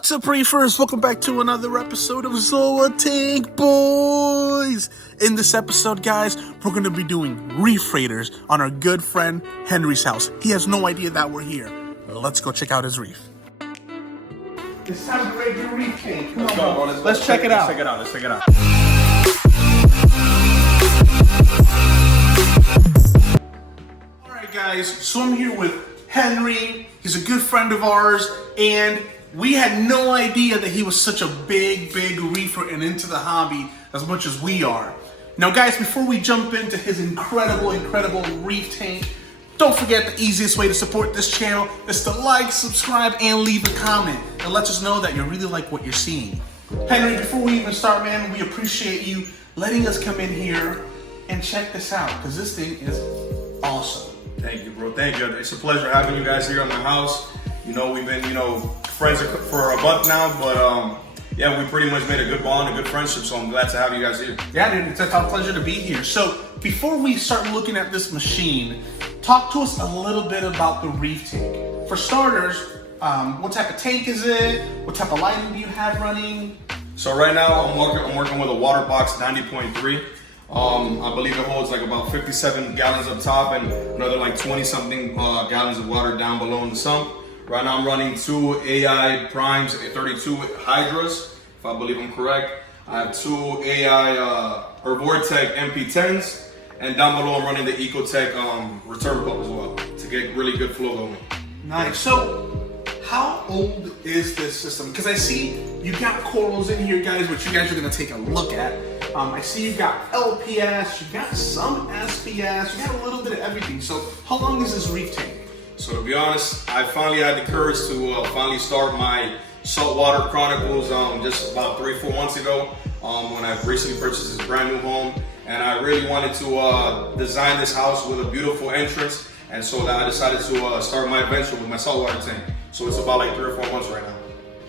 What's up, Reefers? Welcome back to another episode of ZOAS Tank Boys. In this episode, guys, we're going to be doing reef raiders on our good friend Henry's house. He has no idea that we're here. Let's go check out his reef. It's time to raid your reef tank. Come on, bro. Let's check it out. Let's check it out. Alright, guys, so I'm here with Henry. He's a good friend of ours, and we had no idea that he was such a big reefer and into the hobby as much as we are. Now, guys, before we jump into his incredible reef tank, don't forget the easiest way to support this channel is to like, subscribe, and leave a comment. It lets us know that you really like what you're seeing. Henry, before we even start, man, we appreciate you letting us come in here and check this out, because this thing is awesome. Thank you, bro. Thank you. It's a pleasure having you guys here at my house. You know, we've been, friends for a month now, but yeah, we pretty much made a good bond, a good friendship, so I'm glad to have you guys here. Yeah, dude, it's a pleasure to be here. So, before we start looking at this machine, talk to us a little bit about the reef tank. For starters, what type of tank is it? What type of lighting do you have running? So right now, I'm working with a WATERBOX 90.3. I believe it holds like about 57 gallons up top and another like 20 something gallons of water down below in the sump. Right now I'm running two AI Primes 32 Hydras, if I believe I'm correct. I have two AI Vortec MP10s, and down below I'm running the Ecotech return pump as well to get really good flow going. Nice. So, how old is this system? Because I see you got corals in here, guys, which you guys are going to take a look at. I see you got LPS, you got some SPS, you got a little bit of everything. So, how long is this reef tank? So to be honest, I finally had the courage to finally start my saltwater chronicles just about 3-4 months ago when I recently purchased this brand new home, and I really wanted to design this house with a beautiful entrance, and so that I decided to start my adventure with my saltwater tank. So it's about like 3 or 4 months right now.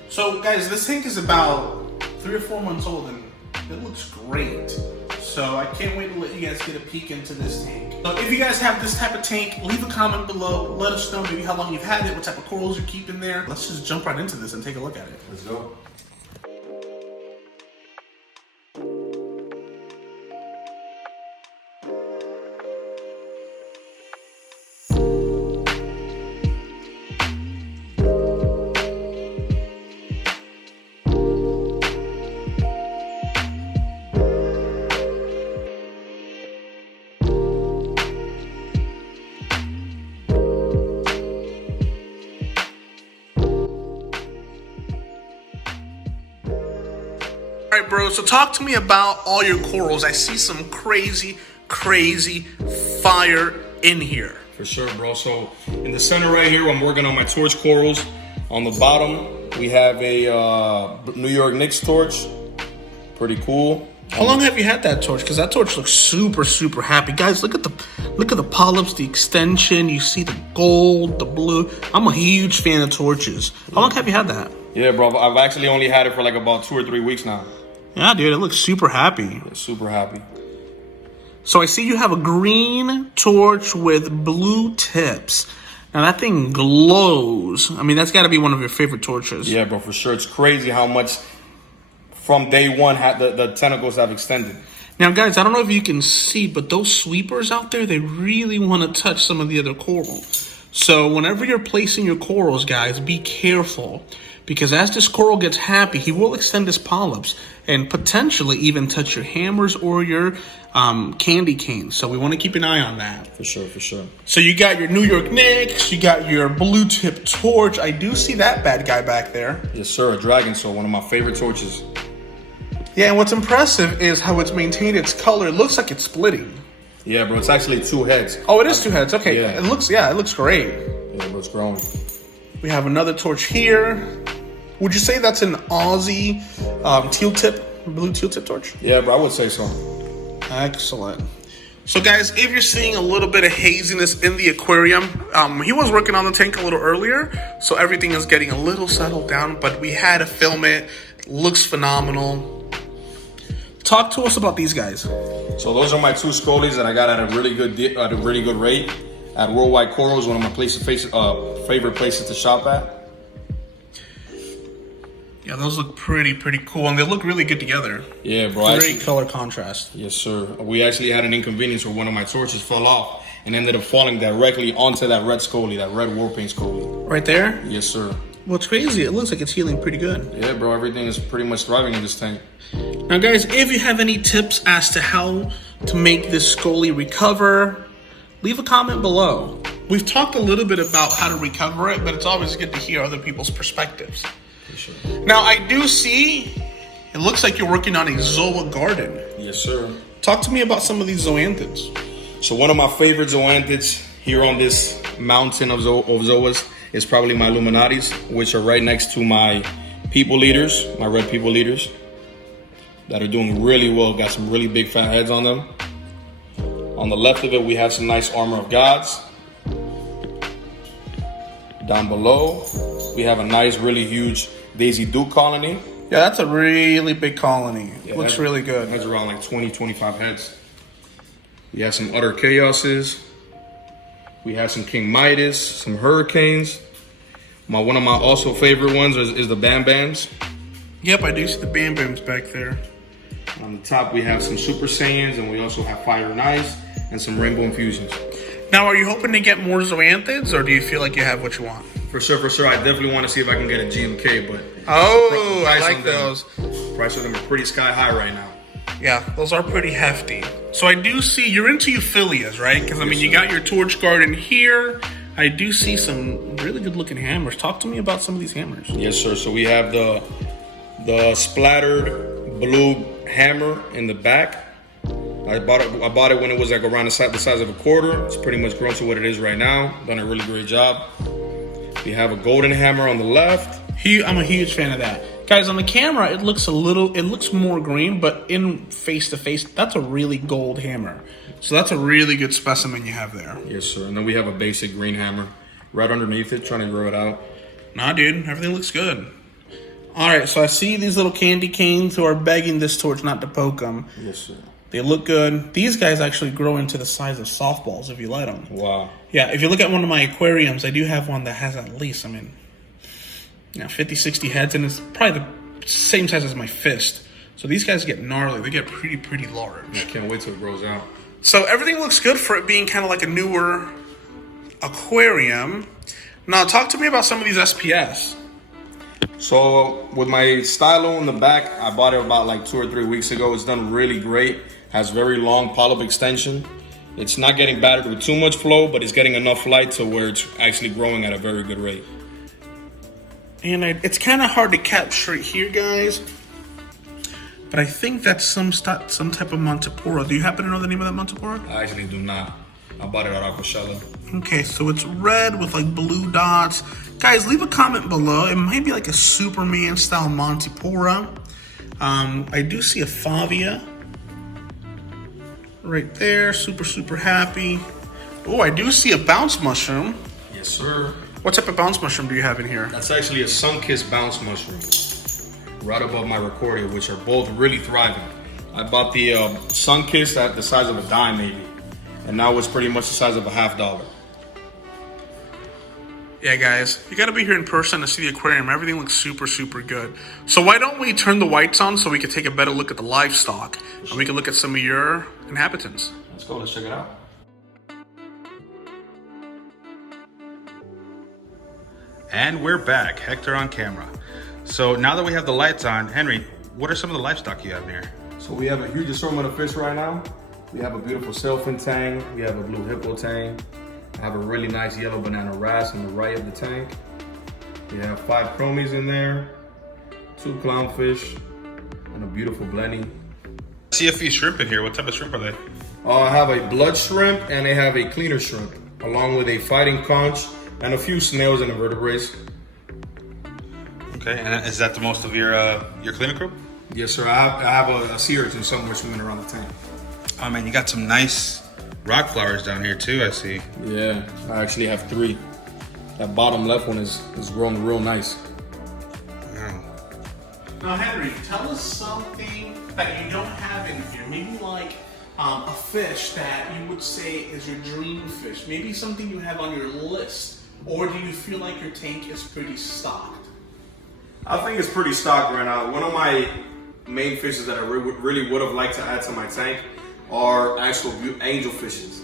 So guys, this tank is about 3 or 4 months old and it looks great. So I can't wait to let you guys get a peek into this tank. So if you guys have this type of tank, leave a comment below. Let us know maybe how long you've had it, what type of corals you're keeping there. Let's just jump right into this and take a look at it. Let's go. Alright, bro, so talk to me about all your corals. I see some crazy fire in here. For sure, bro. So in the center right here, I'm working on my torch corals. On the bottom, we have a New York Knicks torch. Pretty cool. How long have you had that torch? Because that torch looks super happy. Guys, look at the polyps, the extension. You see the gold, the blue. I'm a huge fan of torches. How long have you had that? Yeah, bro. I've actually only had it for like about 2 or 3 weeks now. Yeah, dude, it looks super happy. Yeah, super happy. So I see you have a green torch with blue tips. Now that thing glows. I mean, that's got to be one of your favorite torches. Yeah, bro, for sure. It's crazy how much from day one the tentacles have extended. Now, guys, I don't know if you can see, but those sweepers out there, they really want to touch some of the other coral. So whenever you're placing your corals, guys, be careful. Because as this coral gets happy, he will extend his polyps and potentially even touch your hammers or your candy canes. So we want to keep an eye on that. For sure. So you got your New York Knicks, you got your blue tip torch. I do see that bad guy back there. Yes, sir. A dragon soul, one of my favorite torches. Yeah, and what's impressive is how it's maintained its color. It looks like it's splitting. Yeah, bro. It's actually 2 heads. Oh, it is 2 heads. Okay. Yeah. It looks great. Yeah, bro. It's growing. We have another torch here. Would you say that's an Aussie blue teal tip torch? Yeah, bro, I would say so. Excellent. So guys, if you're seeing a little bit of haziness in the aquarium, he was working on the tank a little earlier, so everything is getting a little settled down, but we had to film it. Looks phenomenal. Talk to us about these guys. So those are my 2 SCOLYS that I got at a really good rate at Worldwide Corals, one of my favorite places to shop at. Yeah, those look pretty cool, and they look really good together. Yeah, bro. Great color contrast. Yes, sir. We actually had an inconvenience where one of my torches fell off and ended up falling directly onto that red SCOLY, that red war paint SCOLY. Right there? Yes, sir. Well, it's crazy. It looks like it's healing pretty good. Yeah, bro. Everything is pretty much thriving in this tank. Now, guys, if you have any tips as to how to make this SCOLY recover, leave a comment below. We've talked a little bit about how to recover it, but it's always good to hear other people's perspectives. Sure. Now, I do see, it looks like you're working on a ZOA garden. Yes, sir. Talk to me about some of these zoanthids. So one of my favorite zoanthids here on this mountain of ZOAS is probably my Illuminatis, which are right next to my people leaders, my red people leaders, that are doing really well. Got some really big fat heads on them. On the left of it, we have some nice armor of gods. Down below, we have a nice, really huge Daisy Duke colony. Yeah, that's a really big colony. Yeah, Looks really good. That's around like 20, 25 heads. We have some Utter Chaoses. We have some King Midas, some Hurricanes. One of my also favorite ones is the Bam Bams. Yep, I do see the Bam Bams back there. On the top, we have some Super Saiyans, and we also have Fire and Ice, and some Rainbow Infusions. Now, are you hoping to get more zoanthids, or do you feel like you have what you want? For sure. I definitely want to see if I can get a GMK, but oh, I like those. Price of them are pretty sky high right now. Yeah, those are pretty hefty. So I do see you're into euphyllias, right? Because I mean, you got your torch garden here. I do see some really good looking hammers. Talk to me about some of these hammers. Yes, sir. So we have the splattered blue hammer in the back. I bought it when it was like around the size of a quarter. It's pretty much grown to what it is right now. Done a really great job. We have a golden hammer on the left. I'm a huge fan of that. Guys, on the camera, it looks more green, but in face-to-face, that's a really gold hammer. So that's a really good specimen you have there. Yes, sir. And then we have a basic green hammer right underneath it, trying to grow it out. Nah, dude, everything looks good. All right, so I see these little candy canes who are begging this torch not to poke them. Yes, sir. They look good. These guys actually grow into the size of softballs if you let them. Wow. Yeah, if you look at one of my aquariums, I do have one that has at least, 50, 60 heads, and it's probably the same size as my fist. So these guys get gnarly. They get pretty large. I can't wait till it grows out. So everything looks good for it being kind of like a newer aquarium. Now, talk to me about some of these SPS. So with my stylo in the back, I bought it about like 2 or 3 weeks ago. It's done really great. Has very long polyp extension. It's not getting battered with too much flow, but it's getting enough light to where it's actually growing at a very good rate. And it's kind of hard to capture it here, guys. But I think that's some type of Montipora. Do you happen to know the name of that Montipora? I actually do not. I bought it at Aquashella. Okay, so it's red with like blue dots. Guys, leave a comment below. It might be like a Superman style Montipora. I do see a Favia right there. Super happy. Oh, I do see a bounce mushroom. Yes, sir. What type of bounce mushroom do you have in here? That's actually a sun-kissed bounce mushroom, right above my Recordia, which are both really thriving. I bought the sun-kissed at the size of a dime maybe, and now it's pretty much the size of a $50. Yeah, guys, you gotta be here in person to see the aquarium. Everything looks super good. So why don't we turn the whites on so we can take a better look at the livestock, and we can look at some of your inhabitants. Let's go, let's check it out. And we're back, Hector on camera. So now that we have the lights on, Henry, what are some of the livestock you have here? So we have a huge assortment of fish right now. We have a beautiful sailfin tang. We have a blue hippo tang. I have a really nice yellow banana wrasse on the right of the tank. We have 5 chromies in there, 2 clownfish, and a beautiful blenny. I see a few shrimp in here. What type of shrimp are they? I have a blood shrimp and I have a cleaner shrimp, along with a fighting conch and a few snails and invertebrates. Okay, and is that the most of your cleaner crew? Yes, sir. I have a sea urchin somewhere swimming around the tank. Oh man, you got some nice rock flowers down here too, I see. Yeah, I actually have 3. That bottom left one is growing real nice. Wow. Now, Henry, tell us something that you don't have in here. Maybe like a fish that you would say is your dream fish. Maybe something you have on your list. Or do you feel like your tank is pretty stocked? I think it's pretty stocked right now. One of my main fishes that I really would have liked to add to my tank are actual angel fishes.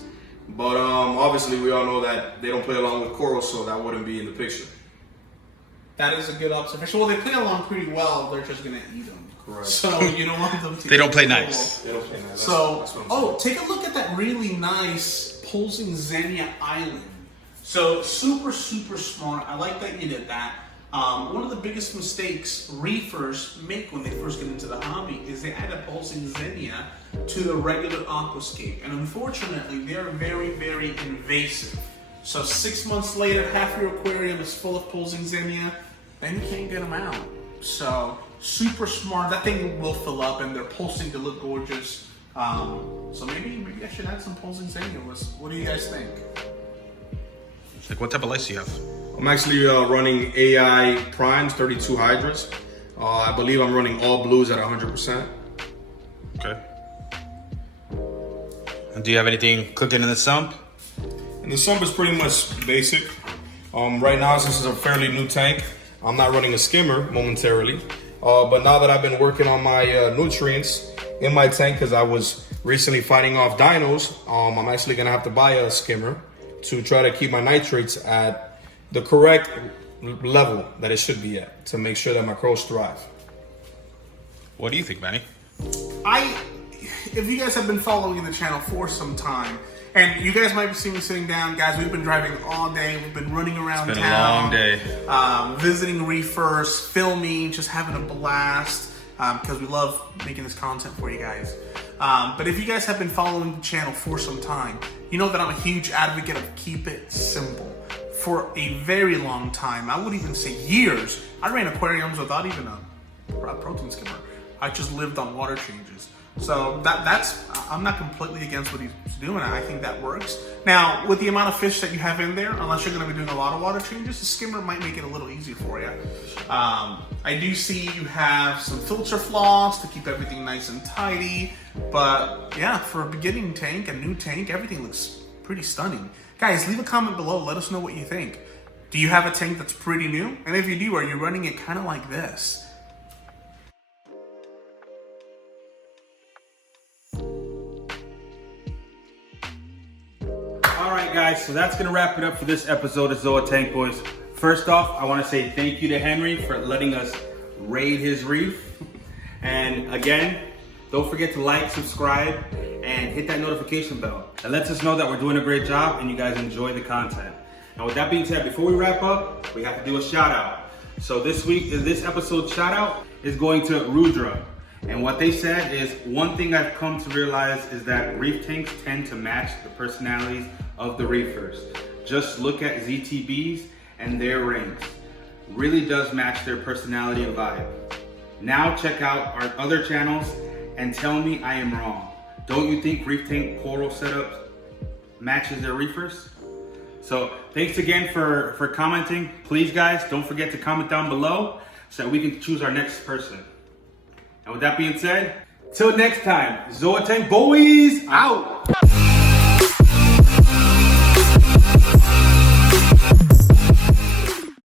But obviously we all know that they don't play along with coral, so that wouldn't be in the picture. That is a good observation. Well, they play along pretty well. They're just going to eat them. Correct. So you don't want them to. They don't play nice. They don't play nice. So, that's what I'm saying. take a look at that really nice pulsing Xenia island. So super, super smart. I like that you did that. One of the biggest mistakes reefers make when they first get into the hobby is they add a pulsing Xenia to the regular aquascape. And unfortunately, they're very, very invasive. So 6 months later, half your aquarium is full of pulsing Xenia, then you can't get them out. So super smart. That thing will fill up and they're pulsing to look gorgeous. So maybe I should add some pulsing Xenia. What do you guys think? Like, what type of lights do you have? I'm actually running AI Primes 32 hydras. I believe I'm running all blues at 100%. Okay. And do you have anything cooking in the sump? And the sump is pretty much basic. Right now, since it's a fairly new tank, I'm not running a skimmer momentarily. But now that I've been working on my nutrients in my tank, because I was recently fighting off dinos, I'm actually gonna have to buy a skimmer to try to keep my nitrates at the correct level that it should be at to make sure that my crows thrive. What do you think, Manny? If you guys have been following the channel for some time, and you guys might be seeing me sitting down, guys, we've been driving all day, we've been running around It's been town. a long day. Visiting reefers, filming, just having a blast, because we love making this content for you guys. But if you guys have been following the channel for some time, you know that I'm a huge advocate of keep it simple. For a very long time, I would even say years, I ran aquariums without even a protein skimmer. I just lived on water changes. So that's I'm not completely against what he's doing. I think that works. Now, with the amount of fish that you have in there, unless you're going to be doing a lot of water changes, the skimmer might make it a little easier for you. I do see you have some filter floss to keep everything nice and tidy. But yeah, for a beginning tank, a new tank, everything looks pretty stunning. Guys, leave a comment below. Let us know what you think. Do you have a tank that's pretty new? And if you do, are you running it kind of like this? Alright guys, so that's going to wrap it up for this episode of ZOA Tank Boys. First off, I want to say thank you to Henry for letting us raid his reef. And again, don't forget to like, subscribe, and hit that notification bell. It lets us know that we're doing a great job and you guys enjoy the content. Now with that being said, before we wrap up, we have to do a shout out. So this episode shout out is going to Rudra. And what they said is, one thing I've come to realize is that reef tanks tend to match the personalities of the reefers. Just look at ZTBs and their rings. Really does match their personality and vibe. Now check out our other channels and tell me I am wrong. Don't you think reef tank coral setup matches their reefers? So thanks again for commenting. Please guys, don't forget to comment down below so that we can choose our next person. And with that being said, till next time, ZOA Tank Boys out!